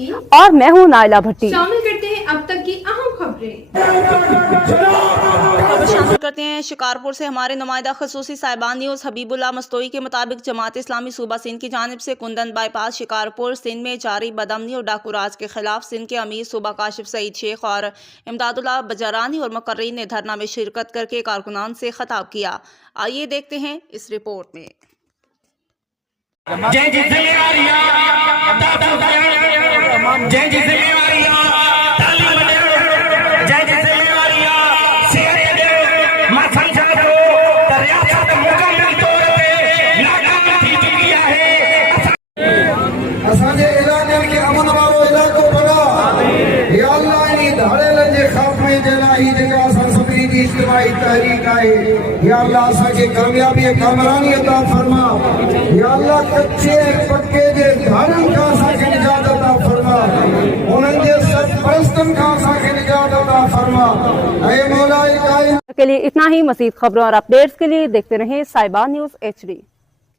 सलीम और मैं हूँ नाइला भट्टी। शामिल करते हैं अब तक की अहम खबरें। शामिल करते हैं शिकारपुर से हमारे नुमाइंदा खसूसी साहिबान न्यूज़ हबीबुल्लाह मस्तोई के मुताबिक जमात इस्लामी सूबा सिंध की जानिब से कुंदन बाईपास शिकारपुर सिंध में जारी बदअमनी और डाकूराज के खिलाफ सिंध के अमीर सूबा काशिफ सईद शेख और इमदादुल्लाह बजारानी और मुकर्रीन ने धरना में शिरकत करके कारकुनान से खिताब किया। आइए देखते हैं इस रिपोर्ट में। कामयाबी कामरानी अता फरमा। या अल्लाह कच्चे पक्के जे धारन का असांखे निजात अता फरमा। उन्हनि जे सरपरस्तन का असांखे निजात अता फरमा। ऐ मौला कायम के लिए इतना ही। मज़ीद खबरों और अपडेट्स के लिए देखते रहें साहिबान न्यूज़ HD।